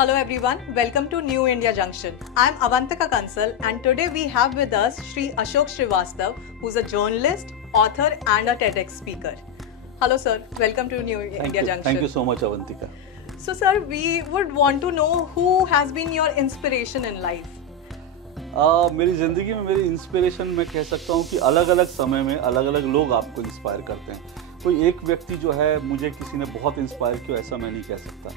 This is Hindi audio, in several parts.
Hello everyone, welcome to New India Junction. I'm Avantika Kansal and today we have with us Shri Ashok Srivastav, who's a journalist, author and a TEDx speaker. Hello sir, welcome to New India Junction. Thank you so much Avantika. So sir, we would want to know who has been your inspiration in life. मेरी ज़िंदगी में मेरी इंस्पिरेशन मैं कह सकता हूँ कि अलग अलग समय में अलग अलग लोग आपको इंस्पायर करते हैं। कोई एक व्यक्ति जो है मुझे किसी ने बहुत इंस्पायर किया ऐसा मैं नहीं कह सकता।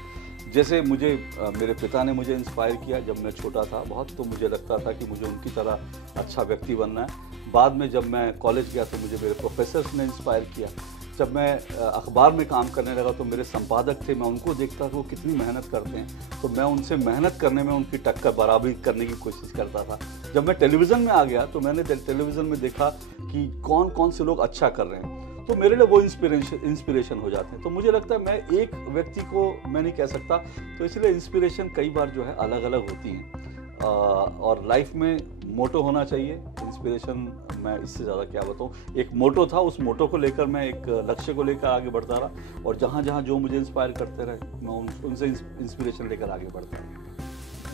जैसे मुझे मेरे पिता ने मुझे इंस्पायर किया जब मैं छोटा था बहुत, तो मुझे लगता था कि मुझे उनकी तरह अच्छा व्यक्ति बनना है। बाद में जब मैं कॉलेज गया तो मुझे मेरे प्रोफेसर्स ने इंस्पायर किया। जब मैं अखबार में काम करने लगा तो मेरे संपादक थे, मैं उनको देखता था वो कितनी मेहनत करते हैं, तो मैं उनसे मेहनत करने में उनकी टक्कर बराबरी करने की कोशिश करता था। जब मैं टेलीविज़न में आ गया तो मैंने टेलीविज़न में देखा कि कौन कौन से लोग अच्छा कर रहे हैं, तो मेरे लिए वो इंस्पिरेशन हो जाते हैं। तो मुझे लगता है मैं एक व्यक्ति को मैं नहीं कह सकता, तो इसलिए इंस्पिरेशन कई बार जो है अलग अलग होती हैं। और लाइफ में मोटो होना चाहिए। इंस्पिरेशन मैं इससे ज़्यादा क्या बताऊँ, एक मोटो था, उस मोटो को लेकर मैं एक लक्ष्य को लेकर आगे बढ़ता रहा और जहाँ जहाँ जो मुझे इंस्पायर करते रहे मैं उनसे इंस्पिरेशन लेकर आगे बढ़ता रहा।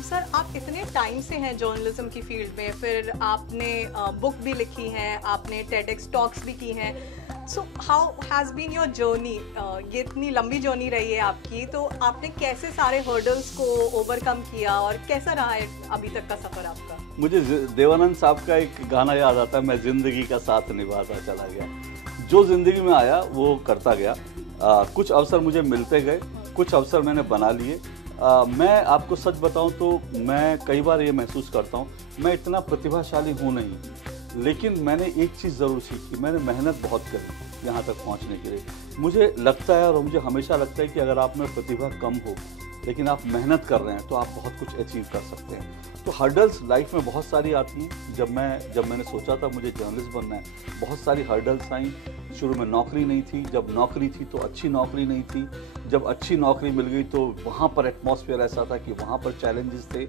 सर आप इतने टाइम से हैं जर्नलिज्म की फील्ड में, फिर आपने बुक भी लिखी है, आपने TEDx टॉक्स भी की हैं। So how has been your journey? ये इतनी लंबी जर्नी रही है आपकी, तो आपने कैसे सारे हर्डल्स को ओवरकम किया और कैसा रहा है अभी तक का सफ़र आपका? मुझे देवानंद साहब का एक गाना याद आता है, मैं ज़िंदगी का साथ निभाता चला गया। जो ज़िंदगी में आया वो करता गया। कुछ अवसर मुझे मिलते गए, कुछ अवसर मैंने बना लिए। मैं आपको सच बताऊं तो मैं कई बार ये महसूस करता हूं मैं इतना प्रतिभाशाली हूं नहीं, लेकिन मैंने एक चीज़ ज़रूर सीखी, मैंने मेहनत बहुत करी यहाँ तक पहुँचने के लिए। मुझे लगता है और मुझे हमेशा लगता है कि अगर आप में प्रतिभा कम हो लेकिन आप मेहनत कर रहे हैं तो आप बहुत कुछ अचीव कर सकते हैं। तो हर्डल्स लाइफ में बहुत सारी आती हैं। जब मैंने सोचा था मुझे जर्नलिस्ट बनना है, बहुत सारी हर्डल्स आई। शुरू में नौकरी नहीं थी, जब नौकरी थी तो अच्छी नौकरी नहीं थी, जब अच्छी नौकरी मिल गई तो वहाँ पर एटमॉस्फेयर ऐसा था कि वहाँ पर चैलेंजेस थे।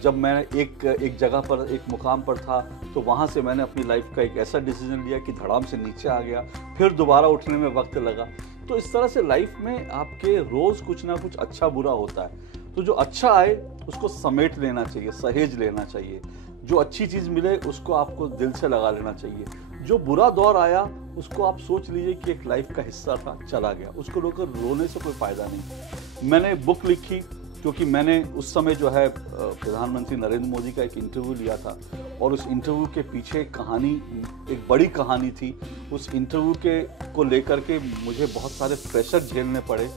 जब मैं एक जगह पर एक मुकाम पर था तो वहाँ से मैंने अपनी लाइफ का एक ऐसा डिसीजन लिया कि धड़ाम से नीचे आ गया, फिर दोबारा उठने में वक्त लगा। तो इस तरह से लाइफ में आपके रोज़ कुछ ना कुछ अच्छा बुरा होता है, तो जो अच्छा आए उसको समेट लेना चाहिए, सहेज लेना चाहिए। जो अच्छी चीज़ मिले उसको आपको दिल से लगा लेना चाहिए। जो बुरा दौर आया उसको आप सोच लीजिए कि एक लाइफ का हिस्सा था, चला गया, उसको लेकर रोने से कोई फ़ायदा नहीं। मैंने बुक लिखी क्योंकि मैंने उस समय जो है प्रधानमंत्री नरेंद्र मोदी का एक इंटरव्यू लिया था और उस इंटरव्यू के पीछे कहानी, एक बड़ी कहानी थी। उस इंटरव्यू को लेकर के मुझे बहुत सारे प्रेशर झेलने पड़े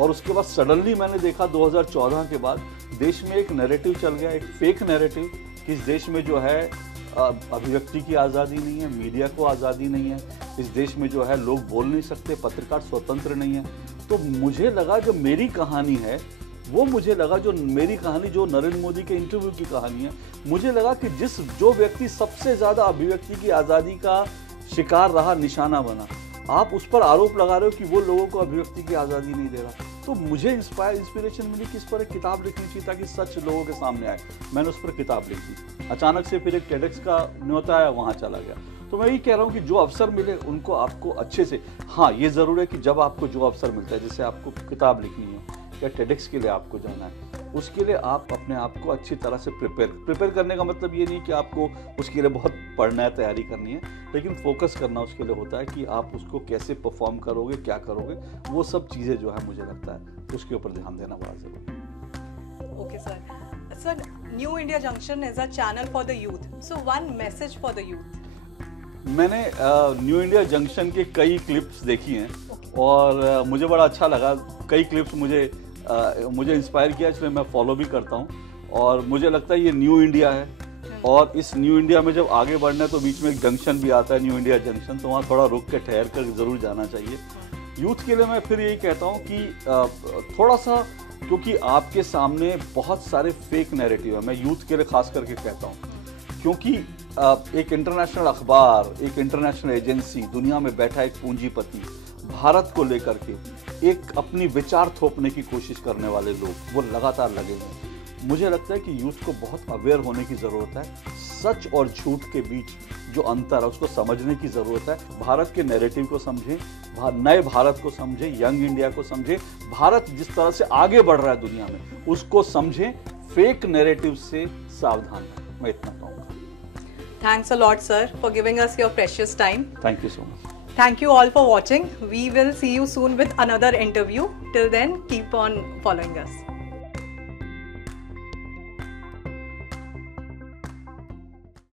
और उसके बाद सडनली मैंने देखा 2014 के बाद देश में एक नैरेटिव चल गया, एक फेक नैरेटिव कि इस देश में जो है अभिव्यक्ति की आज़ादी नहीं है, मीडिया को आज़ादी नहीं है, इस देश में जो है लोग बोल नहीं सकते, पत्रकार स्वतंत्र नहीं है। तो मुझे लगा जो मेरी कहानी है वो, मुझे लगा जो मेरी कहानी जो नरेंद्र मोदी के इंटरव्यू की कहानी है, मुझे लगा कि जो व्यक्ति सबसे ज़्यादा अभिव्यक्ति की आज़ादी का शिकार रहा, निशाना बना, आप उस पर आरोप लगा रहे हो कि वो लोगों को अभिव्यक्ति की आज़ादी नहीं दे रहा। तो मुझे इंस्पिरेशन मिली कि इस पर एक किताब लिखनी चाहिए ताकि सच लोगों के सामने आए। मैंने उस पर किताब लिखी। अचानक से फिर एक TEDx का न्योता आया, वहाँ चला गया। तो मैं यही कह रहा हूँ कि जो अवसर मिले उनको आपको अच्छे से, हाँ ये ज़रूर है कि जब आपको जो अवसर मिलता है, जैसे आपको किताब लिखनी है या TEDx के लिए आपको जाना है, उसके लिए आप अपने आप को अच्छी तरह से प्रिपेयर करने का मतलब ये नहीं कि आपको उसके लिए बहुत पढ़ना है, तैयारी करनी है, लेकिन फोकस करना उसके लिए होता है कि आप उसको कैसे परफॉर्म करोगे, क्या करोगे, वो सब चीज़ें जो है मुझे लगता है उसके ऊपर ध्यान देना बड़ा ज़रूरी है। Okay sir, new India junction is a channel for the youth, so one message for the youth. मैंने न्यू इंडिया जंक्शन के कई क्लिप्स देखी हैं और मुझे बड़ा अच्छा लगा। कई क्लिप्स मुझे इंस्पायर किया, इसलिए मैं फॉलो भी करता हूँ और मुझे लगता है ये न्यू इंडिया है और इस न्यू इंडिया में जब आगे बढ़ना है तो बीच में एक जंक्शन भी आता है, न्यू इंडिया जंक्शन, तो वहाँ थोड़ा रुक के ठहर कर ज़रूर जाना चाहिए। यूथ के लिए मैं फिर यही कहता हूँ कि थोड़ा सा, क्योंकि आपके सामने बहुत सारे फेक नैरेटिव है, मैं यूथ के लिए खास करके कहता हूँ, क्योंकि एक इंटरनेशनल अखबार, एक इंटरनेशनल एजेंसी, दुनिया में बैठा एक पूंजीपति, भारत को लेकर के एक अपनी विचार थोपने की कोशिश करने वाले लोग, वो लगातार लगे हैं। मुझे लगता है कि यूथ को बहुत अवेयर होने की ज़रूरत है। सच और झूठ के बीच जो अंतर है उसको समझने की जरूरत है। भारत के नैरेटिव को समझें, नए भारत को समझें, यंग इंडिया को समझें, भारत जिस तरह से आगे बढ़ रहा है दुनिया में उसको समझें, फेक नैरेटिव से सावधान रहें। मैं इतना कहूँगा। Thanks a lot, sir, for giving us your precious time. Thank you so much. Thank you all for watching. We will see you soon with another interview. Till then, keep on following us.